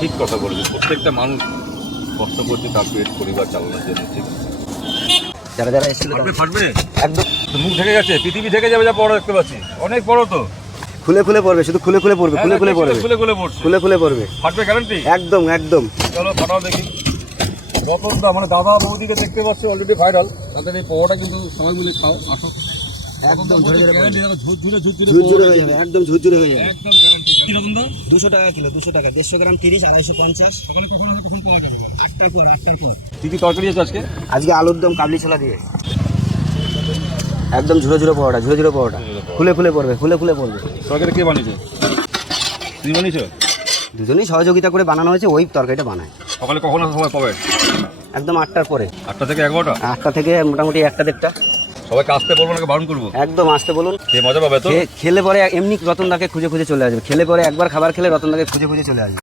ঠিক কথা বলেছে। প্রত্যেকটা মানুষ কষ্ট করছে তার পেট পরিবার চালানোর জন্য ঠিক যারা যারা এসেছিল ফাটবে একদম। মুখ ঢেকে গেছে পৃথিবী ঢেকে যাবে যা বড় দেখতে পাচ্ছি। অনেক বড় তো। খুলে খুলে পড়বে শুধু খুলে খুলে পড়বে খুলে খুলে পড়বে। খুলে খুলে পড়ছে। খুলে খুলে পড়বে। ফাটবে গ্যারান্টি একদম একদম। চলো ফাটাও দেখি। বতনটা মানে দাদা বৌদিকে দেখতে পাচ্ছি অলরেডি ভাইরাল তাদের এই পরোটা কিন্তু সবাই মিলে খাও আসো। একদম ঝরে ঝরে ঝুরঝুরে হয়ে যাবে একদম ঝুরঝুরে হয়ে যাবে। দুশো টাকা কিলো দুশো টাকা। দেড়শো গ্রাম তিরিশ আড়াইশো পঞ্চাশ। সকালে কখন কখন পাওয়া যাবে? আটটার পর আটটার পর। কি কি তরকারি আছে আজকে? আজকে আলুর দম কাবলি ছোলা দিয়ে। একদম ঝুরো ঝুরো পরোটা। ঝুরো ঝুরো পরোটা। খুলে খুলে পড়বে খুলে খুলে পড়বে। তরকারি কে বানিয়েছে? তুমি বানিয়েছো? দুজনেই সহযোগিতা করে বানানো হয়েছে ওই তরকারিটা বানায়। সকালে কখন সবাই পাবে? একদম আটটার পরে। আটটা থেকে এগারোটা? আটটা থেকে মোটামুটি একটা দেড়টা। সবাইকে আসতে বলব নাকি বারণ করব? একদম আসতে বলুন। খেয়ে মজা পাবে তো খেলে পরে এমনি রতনদাকে খুঁজে খুঁজে চলে আসবে। খেলে পরে একবার খাবার খেলে রতনদাকে খুঁজে খুঁজে চলে আসবে।